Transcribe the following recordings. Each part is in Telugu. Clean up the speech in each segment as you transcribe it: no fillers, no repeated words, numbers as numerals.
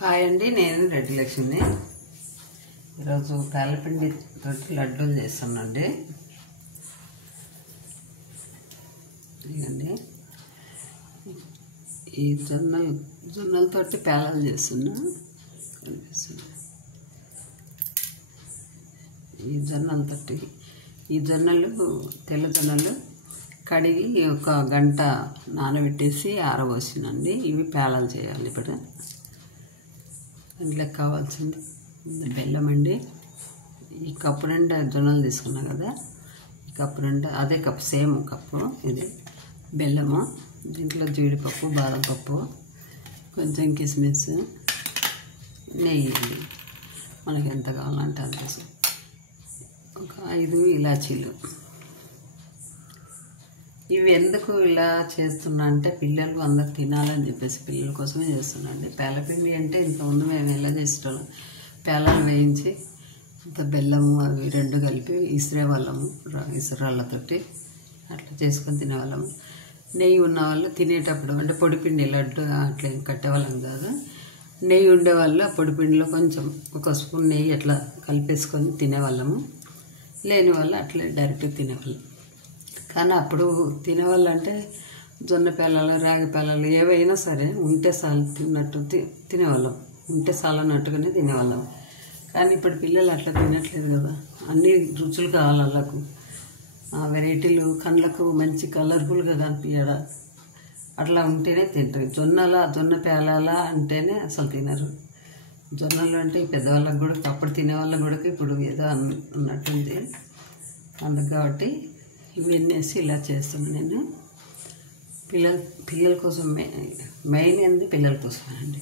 హాయ్ అండి, నేను రెడ్డి లక్ష్మిని. ఈరోజు పేలపిండి తోటి లడ్డూలు చేస్తానండి. ఇదండి ఈ జొన్నలతోటి పేలాలు చేస్తున్నా. కనిపిస్తుంది ఈ జొన్నలు తెల్ల జొన్నలు కడిగి ఒక గంట నానబెట్టేసి ఆరబోసినండి. ఇవి పేలాలు చేయాలి. ఇప్పుడు దాంట్లోకి కావాల్సింది బెల్లం అండి. ఈ కప్పు నిండా జొన్నలు తీసుకున్నాం కదా, ఈ కప్పు నిండా అదే కప్పు, సేమ్ కప్పు ఇది బెల్లము. దీంట్లో జీడిపప్పు, బాదం పప్పు, కొంచెం కిస్మిస్, నెయ్యి, మనకి ఎంత కావాలంటే అంత, ఒక 5 ఇలాచీలు. ఇవి ఎందుకు ఇలా చేస్తున్నా అంటే పిల్లలు అందరు తినాలని చెప్పేసి పిల్లల కోసమే చేస్తున్నాండి. పేలపిండి అంటే ఇంతకుముందు మేము ఎలా చేసేటోళ్ళం, పేలాలు వేయించి ఇంత బెల్లము అవి రెండు కలిపి ఇసిరేవాళ్ళము, ఇసురాళ్ళతోటి అట్లా చేసుకొని తినేవాళ్ళము. నెయ్యి ఉన్నవాళ్ళు తినేటప్పుడు అంటే పొడిపిండి లడ్డు అట్లా కట్టేవాళ్ళం కాదు. నెయ్యి ఉండేవాళ్ళు ఆ పొడిపిండిలో కొంచెం ఒక స్పూన్ నెయ్యి అట్లా కలిపేసుకొని తినేవాళ్ళము. లేని వాళ్ళు అట్లే డైరెక్ట్గా తినేవాళ్ళం. కానీ అప్పుడు తినేవాళ్ళు అంటే జొన్న పేలాలు, రాగి పేలాలు ఏవైనా సరే ఉంటే చాలు తిన్నట్టు తినేవాళ్ళం, ఉంటే చాలు అన్నట్టుగానే తినేవాళ్ళం. కానీ ఇప్పుడు పిల్లలు అట్లా తినట్లేదు కదా, అన్ని రుచులు కావాలి వాళ్ళకు, ఆ వెరైటీలు కళ్ళకు మంచి కలర్ఫుల్గా కనిపించడా అట్లా ఉంటేనే తింటారు. జొన్న పేలాల అంటేనే అసలు తినరు. జొన్నలు అంటే పెద్దవాళ్ళకి కూడా, అప్పుడు తినేవాళ్ళకి కూడా ఇప్పుడు ఏదో అన్నట్టుంది. అందుకు కాబట్టి ఇవన్నీ వేసి ఇలా చేస్తున్నాను నేను. పిల్లల కోసం మెయిన్ ఏంది పిల్లల కోసమే అండి.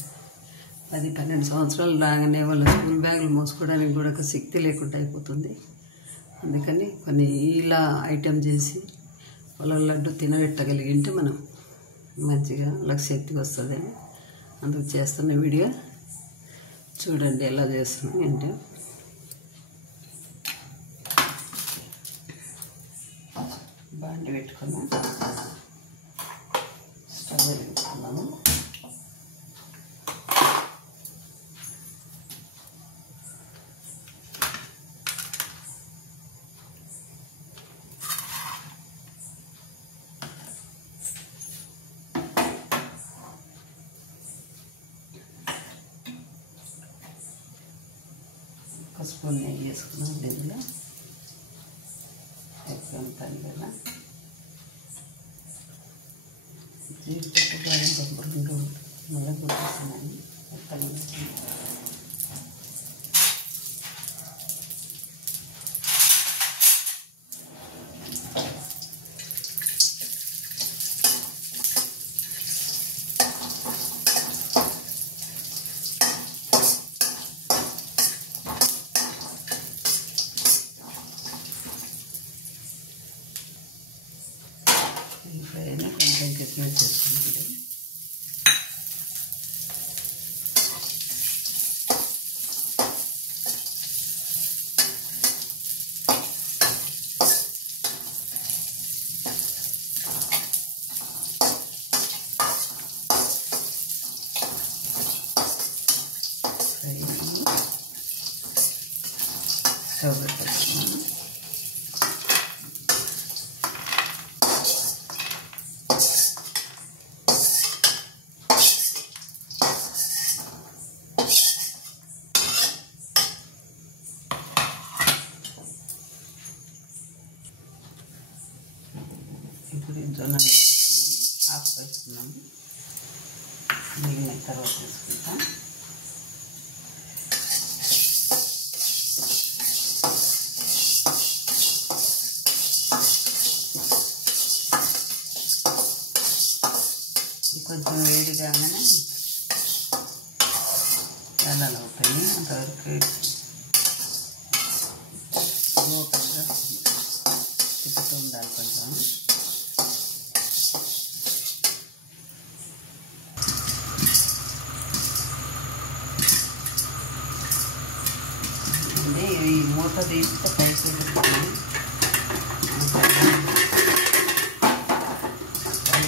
10-12 సంవత్సరాలు రాగానే వాళ్ళ స్కూల్ బ్యాగులు మోసుకోవడానికి కూడా ఒక శక్తి లేకుండా అయిపోతుంది. అందుకని కొన్ని ఇలా ఐటెం చేసి వాళ్ళ లడ్డు తినబెట్టగలిగింటే మనం మంచిగా వాళ్ళకి శక్తి వస్తుంది. అందుకు చేస్తున్న వీడియో చూడండి ఎలా చేస్తున్నాం ఏంటో. బాండి పెట్టుకున్నాం, స్టవ్ వెలిగించుకున్నాము. ఒక స్పూన్ నెయ్యి వేసుకున్నాం. దీనిలో ఎక్కువ తగిలేలా జీడిపప్పు, బాదం పప్పు రెండు మళ్ళీ గుర్తిస్తున్నాను. ఇప్పుడైనా కొంచెం కిస్మిస్ చేసుకుంటుంది. స్టవ్ పెట్టేస్తున్నాను. ఇప్పుడు జొన్నలు వేసుకున్నాము, ఆఫ్ వేసుకున్నాము. మిగిలిన తర్వాత వేసుకుంటాం. కొంచెం వేడిగానే పేలాలు అవుతాయి. అంతవరకు ఓపెన్గా తిప్పుతూ ఉండాలి కొంచెం. ఈ మూత తీస్తే పైకి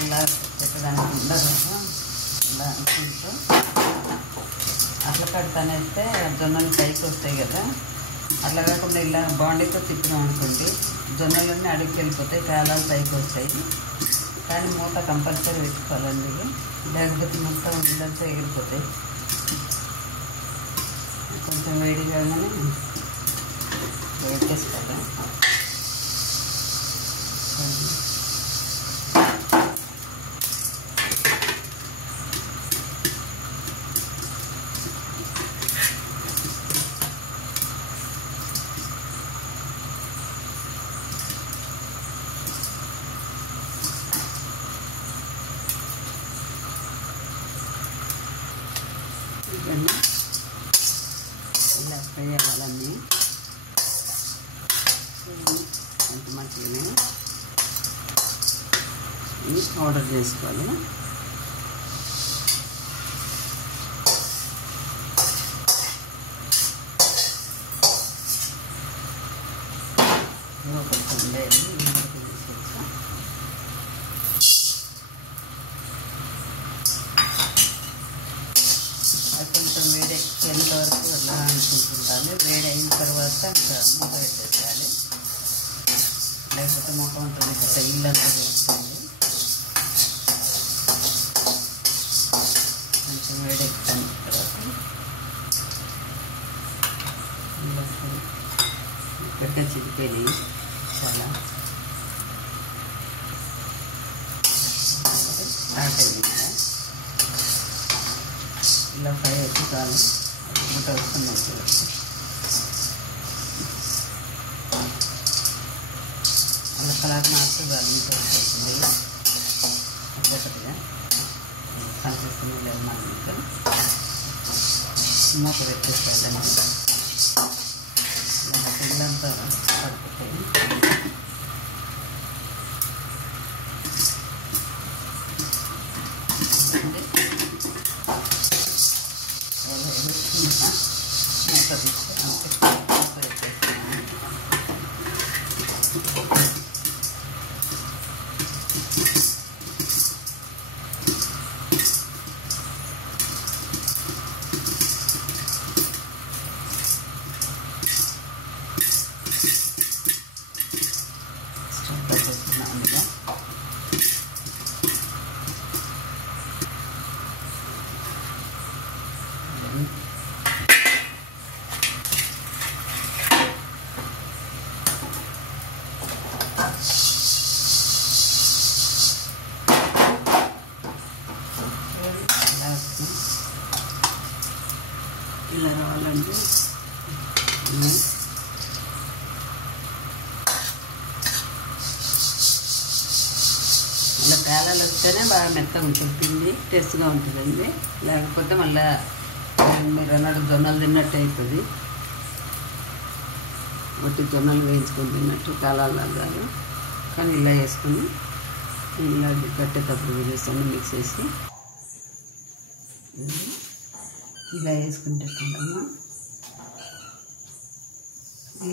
ఇలా పెట్టడానికి ఉండదు. ఇలా అనుకుంటూ అట్లా కడతానేస్తే జొన్నలు పైకి వస్తాయి కదా, అట్లా కాకుండా ఇలా బాండీతో తిప్పినాం అనుకోండి జొన్నలన్నీ అడుగుకి వెళ్ళిపోతాయి, పేలాలు పైకి వస్తాయి. కానీ మూత కంపల్సరీ పెట్టుకోవాలండి, లేకపోతే మొత్తం ఇల్లంతా ఎగిరిపోతాయి. కొంచెం వేడి కాగానే పెట్టేసుకోవాలి. ఇలా ఫ్రై అవ్వాలన్నీ కొంచెం మంచిగానే ఆర్డర్ చేసుకోవాలి. కొంచెం ఉండేది కొంచెం వేడి ఎక్కేంత వరకు అలా అనుకుంటుంటాను. వేడి అయిన తర్వాత ఇంకా మూత పెట్టేసేయాలి, లేకపోతే మొక్క ఉంటుంది కదా ఇల్లంతా చేస్తుంది. కొంచెం వేడి ఎక్కుతాను తర్వాత ఇక్కడికే చిరిపోయినాయి చాలా స్టార్ట్ అయింది. ఇలా ఫ్రై అయితే చాలు, మూట వస్తున్నాయి చూడండి. అలా కలర్ మార్చి మీకు వస్తుంది ఒక్కొక్కటిగా కనిపిస్తుంది లేదు మనం. ఇంకా మూత పెట్టేసేయాలండి, ఇలా పిల్లంతా పడుకుంటాయి. ఇలా రావాలండి. ఇలా పేలాలు వస్తేనే బాగా మెత్తగా ఉంటుంది, పిండి టేస్ట్గా ఉంటుందండి. లేకపోతే మళ్ళీ మీరు అన్నాడు జొన్నలు తిన్నట్టు అవుతుంది, ఒకటి జొన్నలు వేయించుకొని తిన్నట్టు పేలాలాగా. కానీ ఇలా వేసుకొని ఇలా కట్టేటప్పుడు వేసేస్తాను మిక్స్ చేసి ఇలా వేసుకుంటే తింటాము.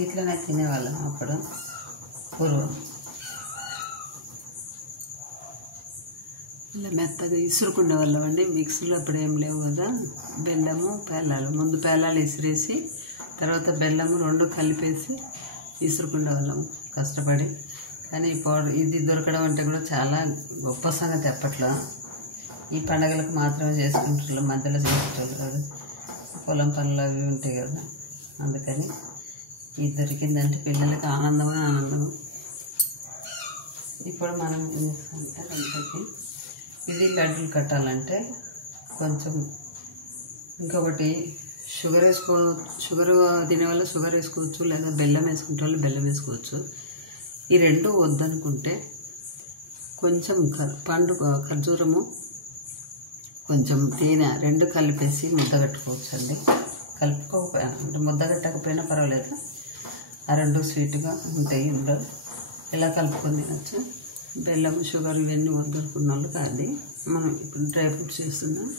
ఇట్లనే తినేవాళ్ళం అప్పుడు పూర్వం. ఇలా మెత్తగా ఇసురుకునే వాళ్ళం అండి. మిక్సీలో అప్పుడు ఏం లేవు కదా, బెల్లము పేలాలు, ముందు పేలాలు ఇసిరేసి తర్వాత బెల్లము రెండు కలిపేసి ఇసురుకునే వాళ్ళం కష్టపడి. కానీ ఇప్పుడు ఇది దొరకడం అంటే కూడా చాలా గొప్ప సంగతి. అప్పట్లో ఈ పండగలకు మాత్రమే చేసుకుంటారు, మధ్యలో చేసుకుంటారు కదా, పొలం పనులు అవి ఉంటాయి కదా. అందుకని ఇది దొరికిందంటే పిల్లలకి ఆనందమే ఆనందం. ఇప్పుడు మనం ఏం చేస్తామంటే రంపకి ఇది లడ్డూలు కట్టాలంటే కొంచెం ఇంకొకటి షుగర్ షుగర్ తినేవాళ్ళు షుగర్ వేసుకోవచ్చు, లేదా బెల్లం వేసుకుంటే వాళ్ళు బెల్లం వేసుకోవచ్చు. ఈ రెండు వద్దనుకుంటే కొంచెం పండు ఖర్జూరము కొంచెం తేనె రెండు కలిపేసి ముద్ద కట్టుకోవచ్చు అండి. కలుపుకోకపోయినా అంటే ముద్ద కట్టకపోయినా పర్వాలేదు, ఆ రెండు స్వీట్గా ఉంటాయి. ఇందులో ఇలా కలుపుకొని తినచ్చు. బెల్లం షుగర్ ఇవన్నీ వద్దనుకున్న వాళ్ళు కాదు. మనం ఇప్పుడు డ్రై ఫ్రూట్స్ చేస్తున్నాం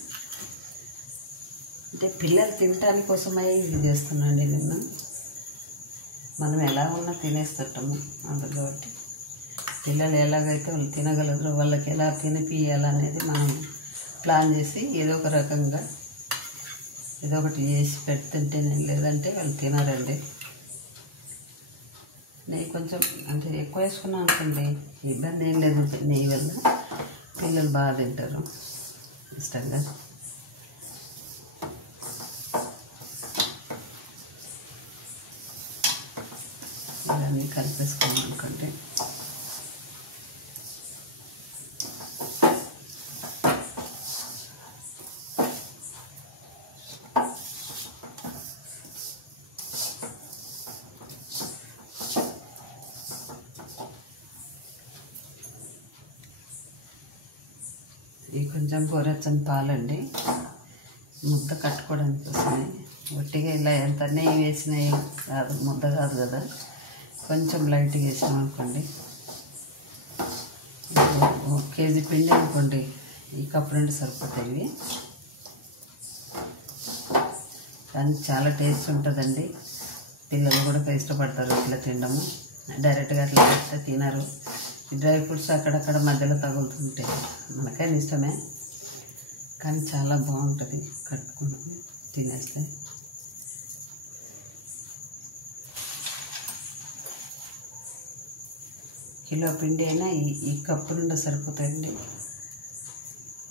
అంటే పిల్లలు తినటానికి కోసమై ఇది చేస్తున్నాం అండి. నిన్న మనం ఎలా ఉన్నా తినేస్తుంటాము అందులో, కాబట్టి పిల్లలు ఎలాగైతే వాళ్ళు తినగలరు, వాళ్ళకి ఎలా తినిపియాలనేది మనం ప్లాన్ చేసి ఏదో ఒక రకంగా ఏదో ఒకటి చేసి పెడుతుంటే లేదంటే వాళ్ళు తినరండి. నెయ్యి కొంచెం అంటే ఎక్కువ వేసుకున్నాం అనుకోండి ఇబ్బంది ఏం లేదు, నెయ్యి వల్ల పిల్లలు బాగా తింటారు ఇష్టంగా. ఇవన్నీ కలిపేసుకున్నాం అనుకోండి. ఇవి కొంచెం గోరెచ్చని పాలండి, ముద్ద కట్టుకోవడానికి కోసమే. ఒట్టిగా ఇలా ఎంత నెయ్యి వేసినాయి కాదు, ముద్ద కాదు కదా, కొంచెం లైట్గా వేసినాం అనుకోండి. 1 కేజీ పిండి అనుకోండి, ఈ కప్పు నుండి సరిపోతాయి ఇవి. కానీ చాలా టేస్ట్ ఉంటుందండి, పిల్లలు కూడా ఇష్టపడతారు ఇట్లా తినడము. డైరెక్ట్గా అట్లా చేస్తే తినరు. డ్రై ఫ్రూట్స్ అక్కడక్కడ మధ్యలో తగులుతుంటాయి, మనకైనా ఇష్టమే కానీ చాలా బాగుంటుంది కట్టుకుని తినేస్తే. కిలో పిండి అయినా ఈ కప్పు నుండి సరిపోతాయండి.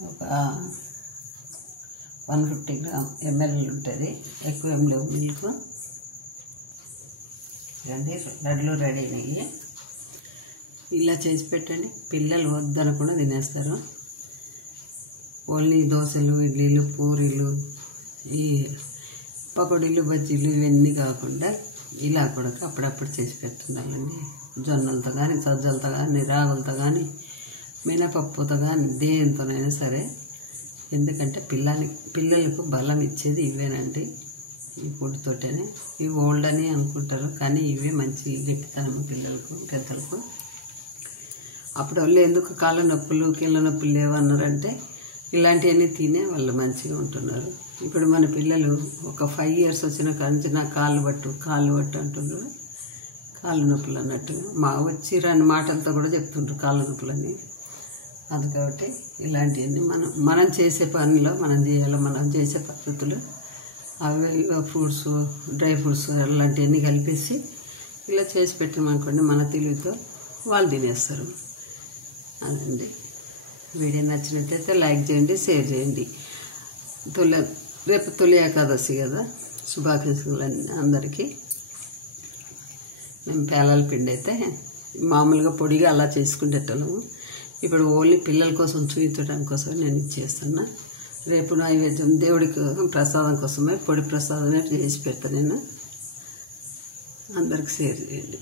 ఒక 150 ml ఉంటుంది, ఎక్కువ ఏం లేవు మిల్క్. ఇవన్నీ లడ్లు రెడీ అయినాయి. ఇలా చేసి పెట్టండి, పిల్లలు వద్దనకుండా తినేస్తారు. ఓన్లీ దోశలు, ఇడ్లీలు, పూరీలు, ఈ పకోడీలు, బజ్జీలు ఇవన్నీ కాకుండా ఇలా కూడా అప్పుడప్పుడు చేసి పెడుతుండాలండి. జొన్నలతో కానీ, సజ్జలతో కానీ, రాగులతో కానీ, మినపప్పుతో కానీ, దేనితోనైనా సరే. ఎందుకంటే పిల్లలకు బలం ఇచ్చేది ఇవేనండి, ఈ ఫుడ్తోటేనే. ఇవి ఓల్డ్ అని అనుకుంటారు కానీ ఇవే మంచి గట్టితనము పిల్లలకు, పెద్దలకు. అప్పుడు వాళ్ళు ఎందుకు కాళ్ళ నొప్పులు, కీళ్ళ నొప్పులు లేవన్నారంటే ఇలాంటివన్నీ తినే వాళ్ళు మంచిగా ఉంటున్నారు. ఇప్పుడు మన పిల్లలు ఒక 5 years వచ్చిన కాంచి నా కాళ్ళు పట్టు అంటున్నారు, కాళ్ళు నొప్పులు అన్నట్టుగా. వచ్చి 2 మాటలతో కూడా చెప్తుంటారు కాళ్ళ నొప్పులని. అది కాబట్టి ఇలాంటివన్నీ మనం చేసే పనిలో మనం చేయాలి. మనం చేసే పద్ధతులు అవి ఫ్రూట్స్, డ్రై ఫ్రూట్స్ అలాంటివన్నీ కలిపేసి ఇలా చేసి పెట్టామనుకోండి, మన తెలివితో వాళ్ళు తినేస్తారు. అదండి. వీడియో నచ్చినట్లయితే లైక్ చేయండి, షేర్ చేయండి. రేపు తొలి ఏకాదశి కదా, శుభాకాంక్షలు అందరికీ. మేము పేలాల పిండి అయితే మామూలుగా పొడిగా అలా చేసుకునేటోళ్ళము. ఇప్పుడు ఓన్లీ పిల్లల కోసం చూపించడం కోసం నేను ఇచ్చేస్తున్నా. రేపు నైవేద్యం దేవుడికి ప్రసాదం కోసమే పొడి ప్రసాదమే చేసి పెడతాను నేను. అందరికి షేర్ చేయండి.